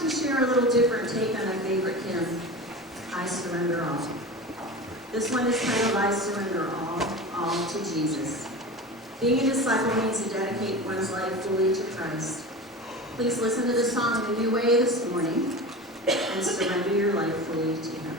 to share a little different take on my favorite hymn, I Surrender All. This one is titled, I Surrender All to Jesus. Being a disciple means to dedicate one's life fully to Christ. Please listen to this song in a new way this morning and surrender your life fully to Him.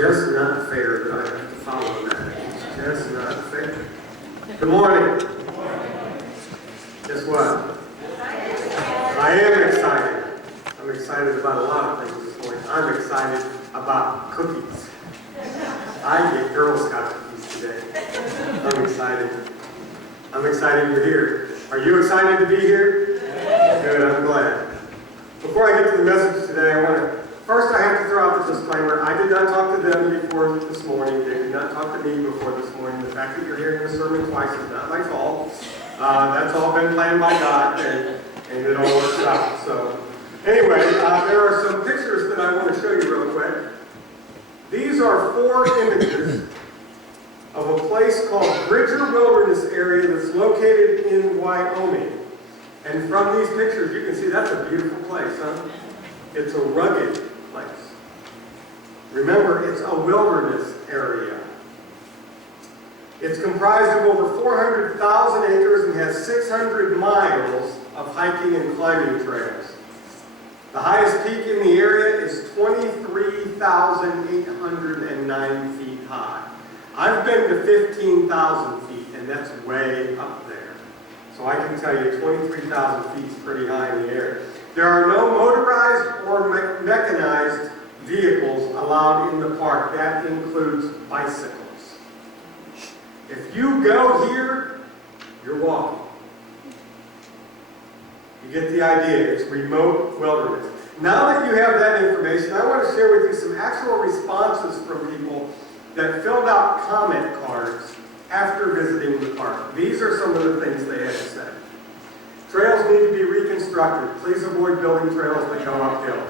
just not fair that I have to follow that. It's Yes, not fair. Good morning. Guess what? I am excited. I'm excited about a lot of things this morning. I'm excited about cookies. I get Girl Scout cookies today. I'm excited. I'm excited you're here. Are you excited to be here? Good, I'm glad. Before I get to the message today, first I have to throw out the disclaimer. I did not talk to them before this morning. They did not talk to me before this morning. The fact that you're hearing the sermon twice is not my fault. That's all been planned by God, and it all works out. So, anyway, there are some pictures that I want to show you real quick. These are 4 images of a place called Bridger Wilderness Area that's located in Wyoming. And from these pictures, you can see that's a beautiful place, huh? It's a rugged place. Remember, it's a wilderness area. It's comprised of over 400,000 acres and has 600 miles of hiking and climbing trails. The highest peak in the area is 23,809 feet high. I've been to 15,000 feet, and that's way up there. So I can tell you 23,000 feet is pretty high in the air. There are no motorized or mechanized vehicles allowed in the park. That includes bicycles. If you go here, you're walking. You get the idea. It's remote wilderness. Now that you have that information, I want to share with you some actual responses from people that filled out comment cards after visiting the park. These are some of the things they had to say. Trails need to be reconstructed. Please avoid building trails that go uphill.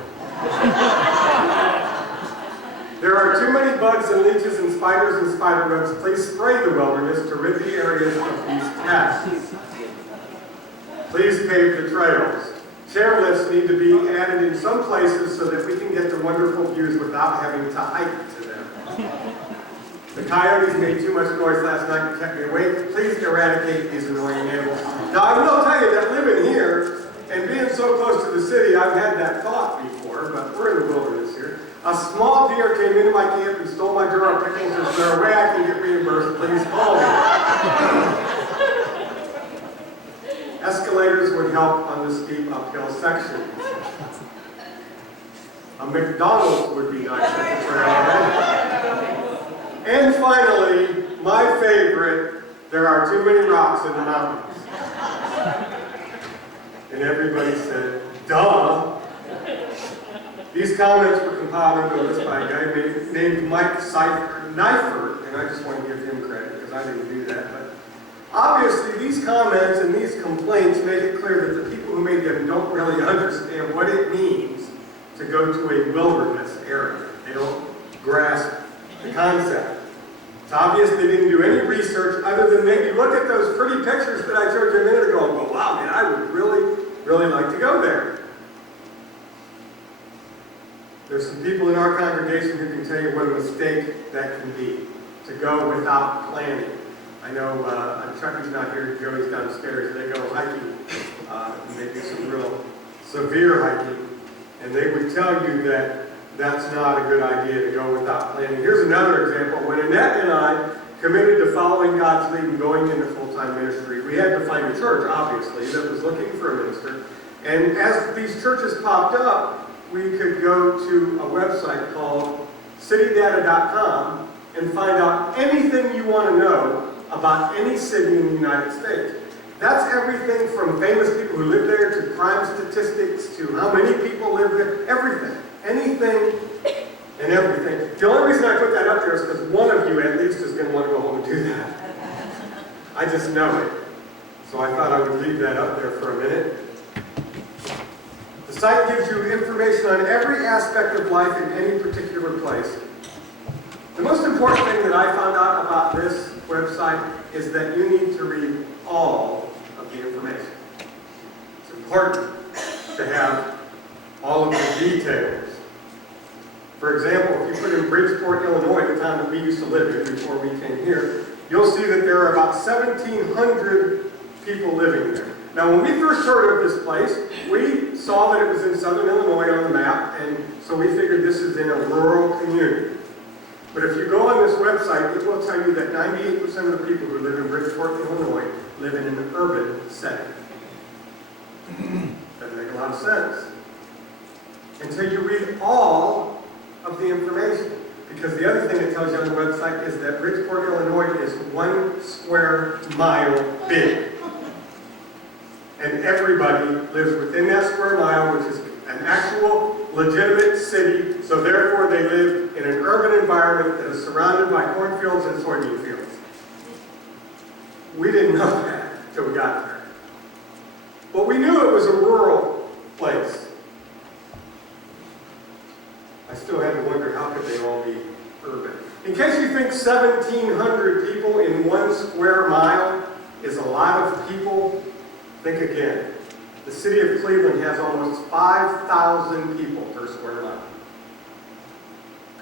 There are too many bugs and leeches and spiders and spider webs. Please spray the wilderness to rid the areas of these pests. Please pave the trails. Chairlifts need to be added in some places so that we can get the wonderful views without having to hike to them. The coyotes made too much noise last night and kept me awake. Please eradicate these annoying animals. Now, I will tell you that living here and being so close to the city, I've had that thought before, but we're in the wilderness here. A small deer came into my camp and stole my jar of pickles. Is there a way I can get reimbursed? Please call me. Escalators would help on the steep uphill sections. A McDonald's would be nice at the trailhead. And finally, my favorite, there are too many rocks in the mountains. And everybody said, duh. These comments were compiled into a list by a guy named Mike Neifert, and I just want to give him credit because I didn't do that. But obviously, these comments and these complaints make it clear that the people who made them don't really understand what it means to go to a wilderness area. They don't grasp the concept. It's obvious they didn't do any research other than maybe look at those pretty pictures that I showed you a minute ago and go, wow, man, I would really, really like to go there. There's some people in our congregation who can tell you what a mistake that can be, to go without planning. I know Chucky's not here, Joey's downstairs. They go hiking, and they do some real severe hiking, and they would tell you that that's not a good idea to go without planning. Here's another example. When Annette and I committed to following God's lead and going into full-time ministry, we had to find a church, obviously, that was looking for a minister. And as these churches popped up, we could go to a website called citydata.com and find out anything you want to know about any city in the United States. That's everything from famous people who live there to crime statistics to how many people live there, everything. Anything and everything. The only reason I put that up there is because one of you at least is going to want to go home and do that. I just know it. So I thought I would leave that up there for a minute. The site gives you information on every aspect of life in any particular place. The most important thing that I found out about this website is that you need to read all of the information. It's important to have all of the details. For example, if you put in Bridgeport, Illinois, the town that we used to live in before we came here, you'll see that there are about 1,700 people living there. Now, when we first heard of this place, we saw that it was in southern Illinois on the map, and so we figured this is in a rural community. But if you go on this website, it will tell you that 98% of the people who live in Bridgeport, Illinois, live in an urban setting. Doesn't make a lot of sense until you read all of the information. Because the other thing it tells you on the website is that Bridgeport, Illinois is 1 square mile big. And everybody lives within that square mile, which is an actual legitimate city, so therefore they live in an urban environment that is surrounded by cornfields and soybean fields. We didn't know that until we got there. But we knew it was a rural place. I still had to wonder, how could they all be urban? In case you think 1,700 people in 1 square mile is a lot of people, think again. The city of Cleveland has almost 5,000 people per square mile.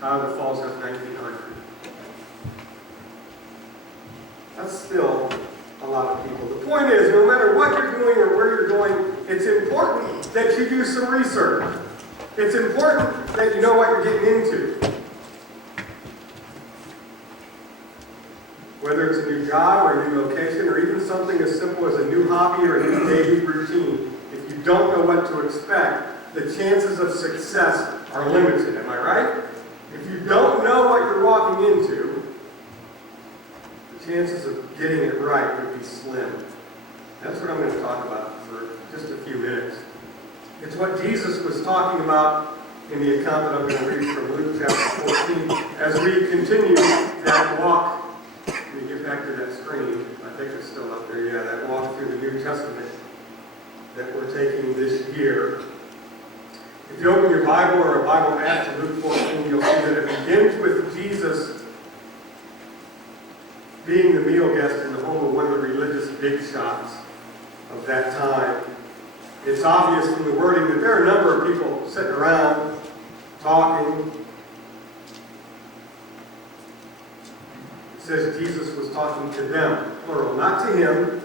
Cuyahoga Falls has 1,900. That's still a lot of people. The point is, no matter what you're doing or where you're going, it's important that you do some research. It's important that you know what you're getting into. Whether it's a new job or a new location or even something as simple as a new hobby or a new daily routine, if you don't know what to expect, the chances of success are limited. Am I right? If you don't know what you're walking into, the chances of getting it right would be slim. That's what I'm going to talk about for just a few minutes. It's what Jesus was talking about in the account that I'm going to read from Luke chapter 14 as we continue that walk. Let me get back to that screen. I think it's still up there. Yeah, that walk through the New Testament that we're taking this year. If you open your Bible or a Bible app to Luke 14, you'll see that it begins with Jesus being the meal guest in the home of one of the religious big shots of that time. It's obvious from the wording that there are a number of people sitting around talking. It says Jesus was talking to them, plural, not to him,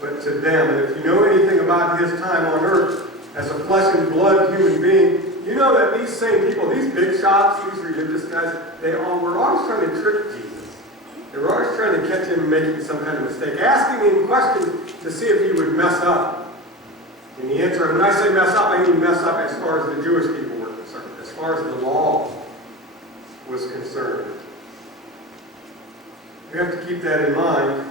but to them. And if you know anything about his time on earth as a flesh and blood human being, you know that these same people, these big shots, these religious guys, they all were always trying to trick Jesus. They were always trying to catch him making some kind of mistake, asking him questions to see if he would mess up. And the answer, when I say mess up, I mean mess up as far as the Jewish people were concerned, as far as the law was concerned. We have to keep that in mind.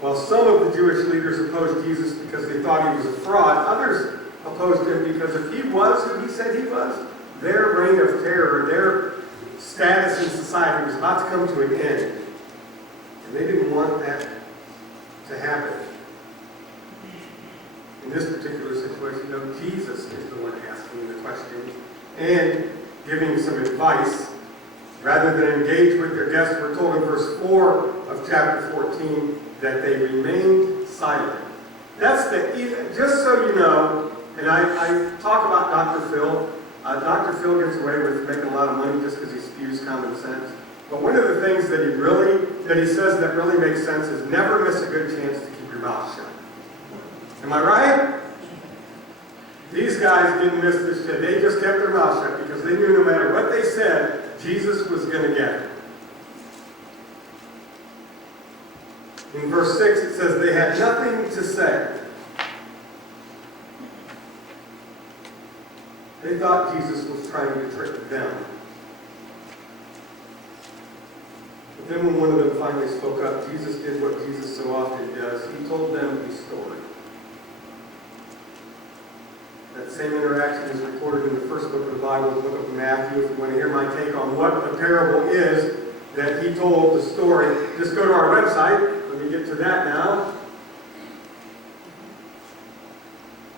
While some of the Jewish leaders opposed Jesus because they thought he was a fraud, others opposed him because if he was who he said he was, their reign of terror, their status in society was about to come to an end. And they didn't want that to happen. In this particular situation, though, Jesus is the one asking the questions and giving some advice. Rather than engage with their guests, we're told in verse 4 of chapter 14 that they remained silent. That's just so you know, and I talk about Dr. Phil. Dr. Phil gets away with making a lot of money just because he spews common sense. But one of the things that he says that really makes sense is never miss a good chance to keep your mouth shut. Am I right? These guys didn't miss this shit. They just kept their mouth shut because they knew no matter what they said, Jesus was going to get it. In verse 6, it says, they had nothing to say. They thought Jesus was trying to trick them. But then when one of them finally spoke up, Jesus did what Jesus so often does. He told them a story. That same interaction is recorded in the first book of the Bible, the book of Matthew. If you want to hear my take on what the parable is that he told the story, just go to our website. Let me get to that now.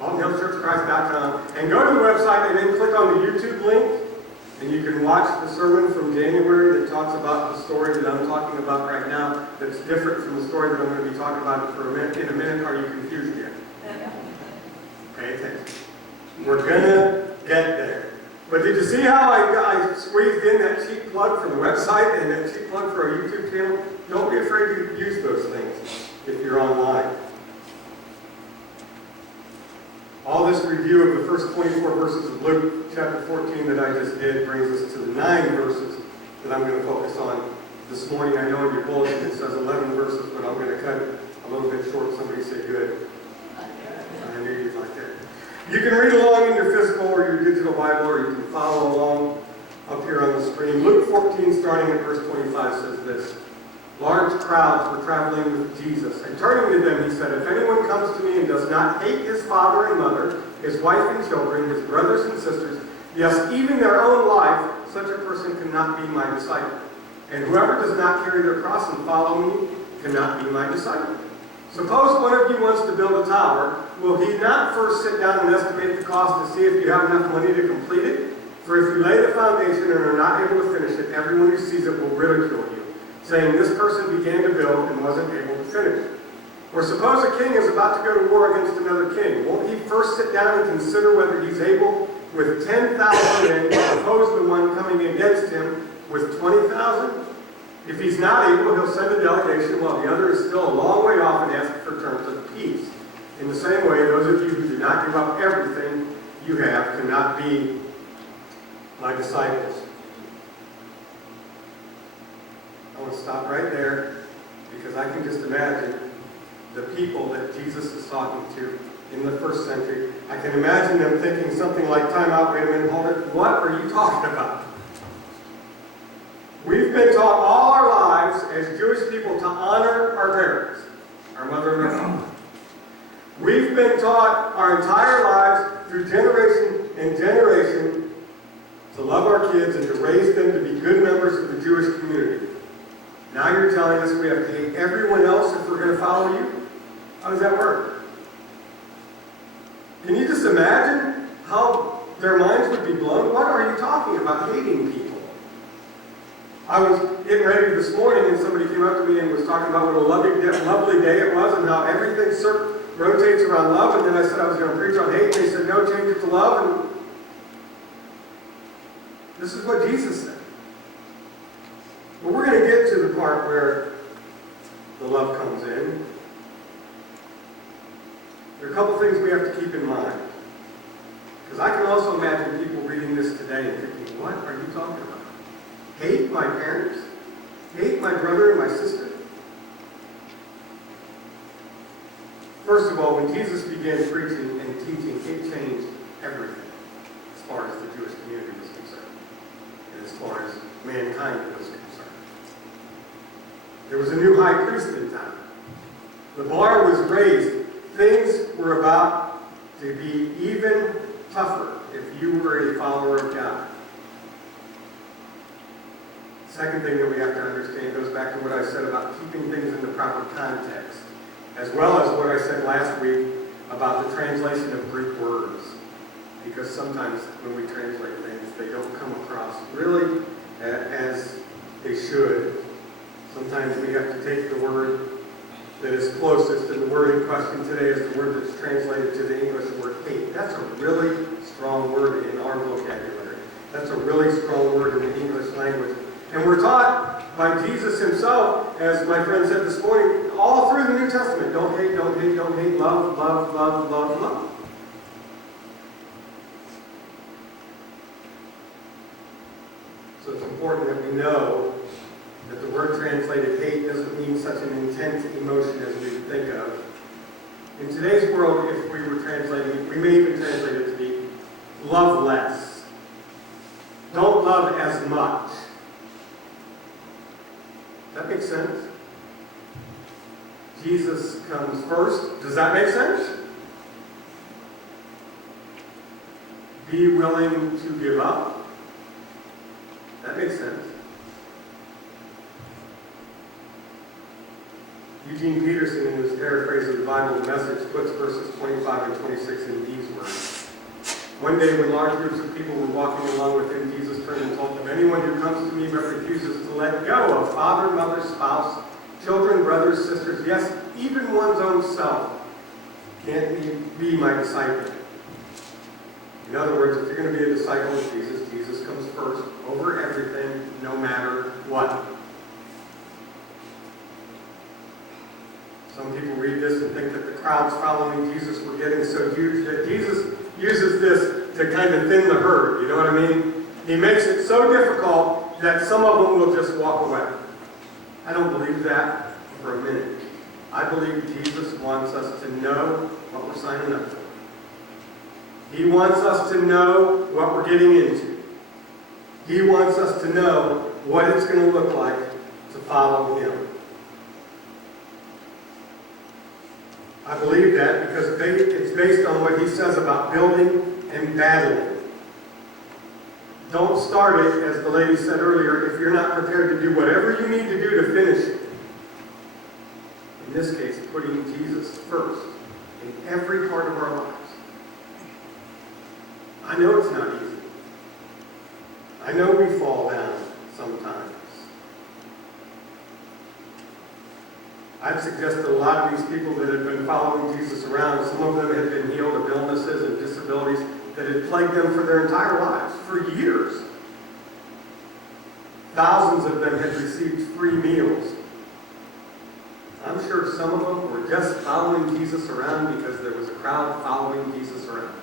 AltonHillsChurchChrist.com, and go to the website and then click on the YouTube link, and you can watch the sermon from January that talks about the story that I'm talking about right now that's different from the story that I'm going to be talking about in a minute. Are you confused yet? Pay attention. We're going to get there. But did you see how I squeezed in that cheap plug for the website and that cheap plug for our YouTube channel? Don't be afraid to use those things if you're online. All this review of the first 24 verses of Luke chapter 14 that I just did brings us to the 9 verses that I'm going to focus on this morning. I know in your bulletin it says 11 verses, but I'm going to cut a little bit short. Somebody say good. I knew you'd like that. You can read along in your physical or your digital Bible, or you can follow along up here on the screen. Luke 14, starting at verse 25, says this. Large crowds were traveling with Jesus, and turning to them, he said, "If anyone comes to me and does not hate his father and mother, his wife and children, his brothers and sisters, yes, even their own life, such a person cannot be my disciple. And whoever does not carry their cross and follow me cannot be my disciple. Suppose one of you wants to build a tower. Will he not first sit down and estimate the cost to see if you have enough money to complete it? For if you lay the foundation and are not able to finish it, everyone who sees it will ridicule you, saying, 'This person began to build and wasn't able to finish it.' Or suppose a king is about to go to war against another king. Won't he first sit down and consider whether he's able with 10,000 men to oppose the one coming against him with 20,000? If he's not able, he'll send a delegation while the other is still a long way off and ask for terms of peace. In the same way, those of you who do not give up everything you have cannot be my disciples." I want to stop right there because I can just imagine the people that Jesus is talking to in the first century. I can imagine them thinking something like, "Time out, wait a minute, hold it. What are you talking about? We've been taught all our lives as Jewish people to honor our parents, our mother and our father. We've been taught our entire lives through generation and generation to love our kids and to raise them to be good members of the Jewish community. Now you're telling us we have to hate everyone else if we're going to follow you? How does that work?" Can you just imagine how their minds would be blown? What are you talking about, hating people? I was getting ready this morning and somebody came up to me and was talking about what a lovely day it was and how everything rotates around love. And then I said I was going to preach on hate. And they said, "No, change it to love." And this is what Jesus said. But we're going to get to the part where the love comes in. There are a couple things we have to keep in mind. Because I can also imagine people reading this today and thinking, "What are you talking about? Hate my parents? Hate my brother and my sister?" First of all, when Jesus began preaching and teaching, it changed everything as far as the Jewish community was concerned, and as far as mankind was concerned. There was a new high priest in town. The bar was raised. Things were about to be even tougher if you were a follower of God. Second thing that we have to understand goes back to what I said about keeping things in the proper context, as well as what I said last week about the translation of Greek words. Because sometimes when we translate things, they don't come across really as they should. Sometimes we have to take the word that is closest, and the word in question today is the word that's translated to the English word hate. That's a really strong word in our vocabulary. That's a really strong word in the English language. And we're taught by Jesus himself, as my friend said this morning, all through the New Testament, don't hate, don't hate, don't hate, love, love, love, love, love. So it's important that we know that the word translated hate doesn't mean such an intense emotion as we would think of. In today's world, if we were translating it, we may even translate it to be love less. Don't love as much. That makes sense? Jesus comes first. Does that make sense? Be willing to give up. That makes sense. Eugene Peterson, in his paraphrase of the Bible Message, puts verses 25 and 26 in these words. One day, when large groups of people were walking along with him, Jesus turned and told them, "Anyone who comes to me but refuses to let go of father, mother, spouse, children, brothers, sisters, yes, even one's own self, can't be my disciple." In other words, if you're going to be a disciple of Jesus, Jesus comes first over everything, no matter what. Some people read this and think that the crowds following Jesus were getting so huge that Jesus uses this to kind of thin the herd. You know what I mean? He makes it so difficult that some of them will just walk away. I don't believe that for a minute. I believe Jesus wants us to know what we're signing up for. He wants us to know what we're getting into. He wants us to know what it's going to look like to follow Him. I believe that because it's based on what He says about building and battling. Don't start it, as the lady said earlier, if you're not prepared to do whatever you need to do to finish it. In this case, putting Jesus first in every part of our lives. I know it's not easy. I know we fall down sometimes. I'd suggest that a lot of these people that have been following Jesus around, some of them have been healed of illnesses and disabilities that had plagued them for their entire lives, for years. Thousands of them had received free meals. I'm sure some of them were just following Jesus around because there was a crowd following Jesus around.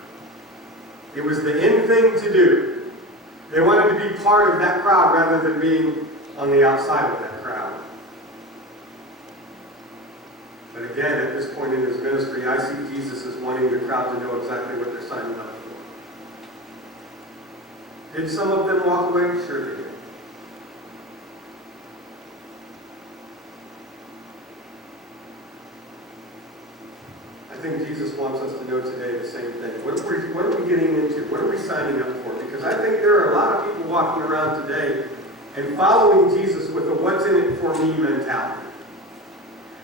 It was the in thing to do. They wanted to be part of that crowd rather than being on the outside of that crowd. But again, at this point in His ministry, I see Jesus as wanting the crowd to know exactly what they're signing up for. Did some of them walk away? Sure they did. I think Jesus wants us to know today the same thing. What are we getting into? What are we signing up for? Because I think there are a lot of people walking around today and following Jesus with a what's in it for me mentality.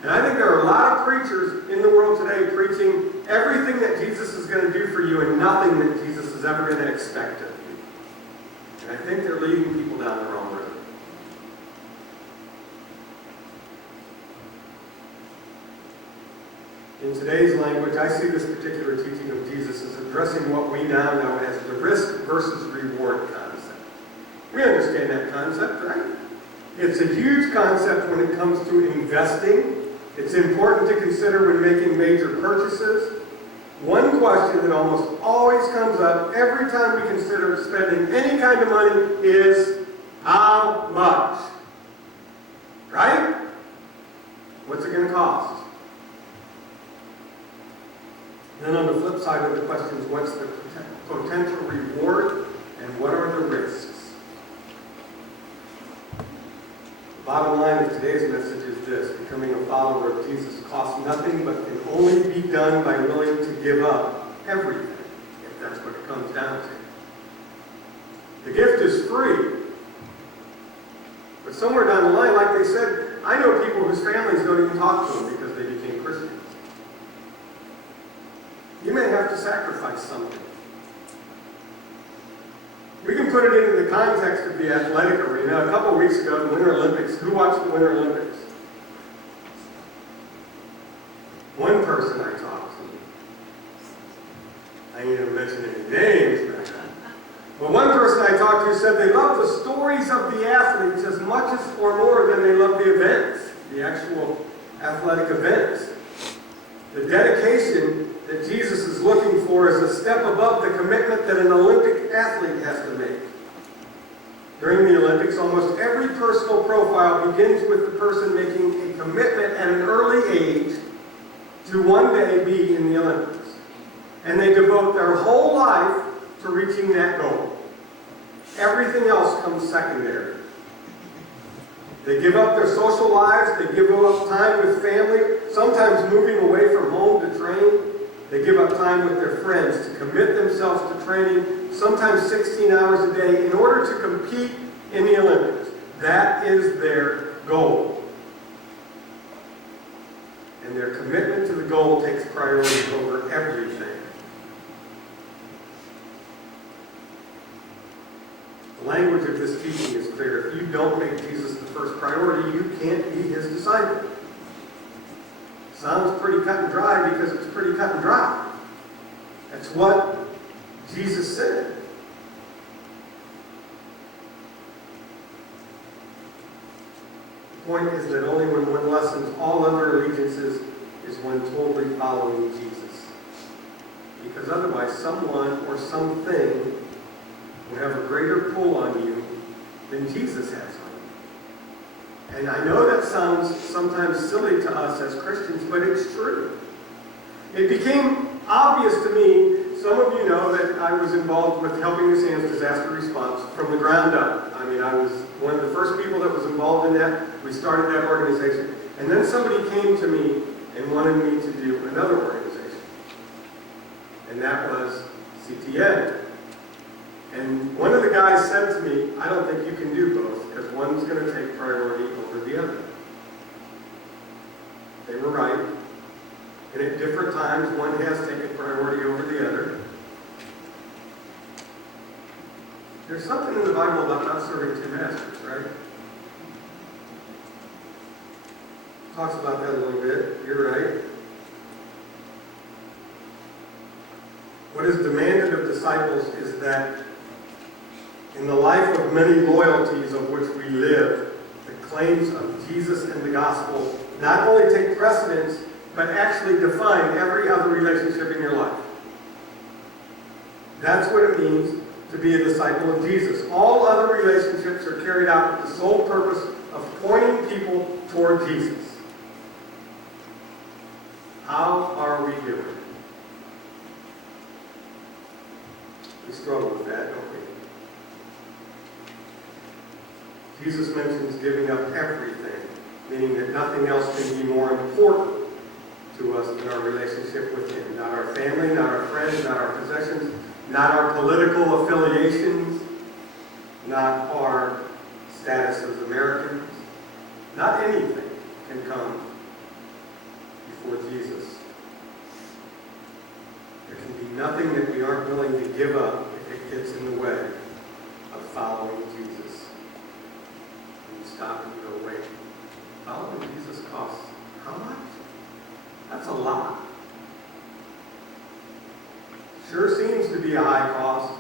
And I think there are a lot of preachers in the world today preaching everything that Jesus is going to do for you and nothing that Jesus is ever going to expect of you. And I think they're leading people down the wrong road. In today's language, I see this particular teaching of Jesus as addressing what we now know as the risk versus reward concept. We understand that concept, right? It's a huge concept when it comes to investing. It's important to consider when making major purchases. One question that almost always comes up every time we consider spending any kind of money is, how much? Right? What's it going to cost? Then on the flip side of the question is, what's the potential reward and what are the risks? The bottom line of today's message is this: becoming a follower of Jesus costs nothing but can only be done by willing to give up everything, if that's what it comes down to. The gift is free. But somewhere down the line, like they said, I know people whose families don't even talk to them because they became Christians. You may have to sacrifice something. We can put it into the context of the athletic arena. A couple weeks ago, the Winter Olympics. Who watched the Winter Olympics? One person I talked to. I ain't going to mention any names, but one person I talked to said they love the stories of the athletes as much as or more than they love the events, the actual athletic events. The dedication that Jesus is looking for is a step above the commitment that an Olympic athlete has to make. During the Olympics, almost every personal profile begins with the person making a commitment at an early age to one day be in the Olympics. And they devote their whole life to reaching that goal. Everything else comes secondary. They give up their social lives, they give up time with family, sometimes moving away from home to train. They give up time with their friends to commit themselves to training, sometimes 16 hours a day, in order to compete in the Olympics. That is their goal. And their commitment to the goal takes priority over everything. The language of this teaching is clear. If you don't make Jesus the first priority, you can't be His disciple. Sounds pretty cut and dry because it's pretty cut and dry. That's what Jesus said. The point is that only when one lessens all other allegiances is one totally following Jesus. Because otherwise, someone or something would have a greater pull on you than Jesus has on you. And I know that sounds sometimes silly to us as Christians, but it's true. It became obvious to me. Some of you know that I was involved with Helping the Sands Disaster Response from the ground up. I mean, I was one of the first people that was involved in that. We started that organization. And then somebody came to me and wanted me to do another organization. And that was CTN. And one of the guys said to me, I don't think you can do both, because one's going to take priority over the other. They were right. And at different times, one has taken priority over the other. There's something in the Bible about not serving two masters, right? Talks about that a little bit. You're right. What is demanded of disciples is that in the life of many loyalties of which we live, the claims of Jesus and the gospel not only take precedence, but actually define every other relationship in your life. That's what it means to be a disciple of Jesus. All other relationships are carried out with the sole purpose of pointing people toward Jesus. How are we doing? We struggle with that, don't we? Jesus mentions giving up everything, meaning that nothing else can be more important to us than our relationship with Him. Not our family, not our friends, not our possessions, not our political affiliations, not our status as Americans. Not anything can come before Jesus. There can be nothing that we aren't willing to give up if it gets in the way of following Jesus. And you stop and you go, wait, following Jesus costs how much? That's a lot. Sure seems to be a high cost.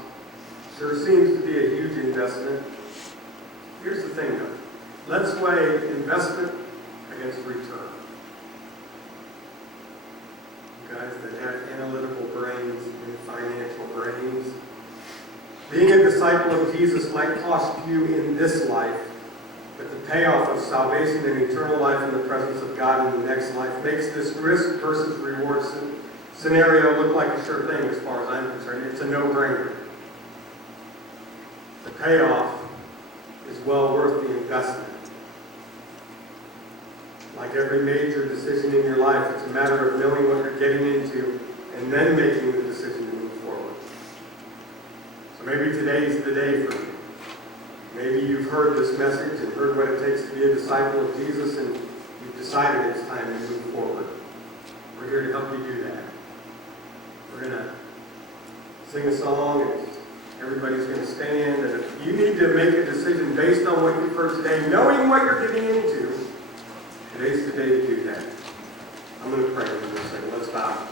Sure seems to be a huge investment. Here's the thing, though. Let's weigh investment against return. You guys that have analytical brains and financial brains. Being a disciple of Jesus might cost you in this life, but the payoff of salvation and eternal life in the presence of God in the next life makes this risk versus reward scenario look like a sure thing as far as I'm concerned. It's a no-brainer. The payoff is well worth the investment. Like every major decision in your life, it's a matter of knowing what you're getting into and then making the decision to move forward. So maybe today's the day for you. Maybe you've heard this message and heard what it takes to be a disciple of Jesus, and you've decided it's time to move forward. We're here to help you do that. We're going to sing a song, and everybody's going to stand. And if you need to make a decision based on what you've heard today, knowing what you're getting into, today's the day to do that. I'm going to pray in a second. Let's bow.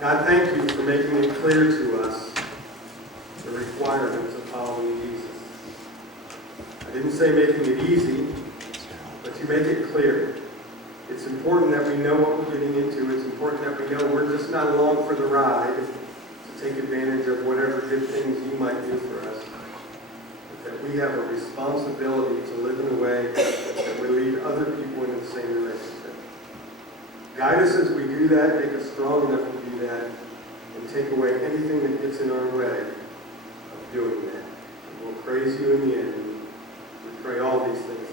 God, thank you for making it clear to us the requirements of following Jesus. I didn't say making it easy, but you make it clear. It's important that we know what we're getting into. It's important that we know we're just not along for the ride to take advantage of whatever good things you might do for us. But that we have a responsibility to live in a way that will lead other people into the same relationship. Guide us as we do that, make us strong enough to do that, and take away anything that gets in our way of doing that. And we'll praise you in the end. We pray all these things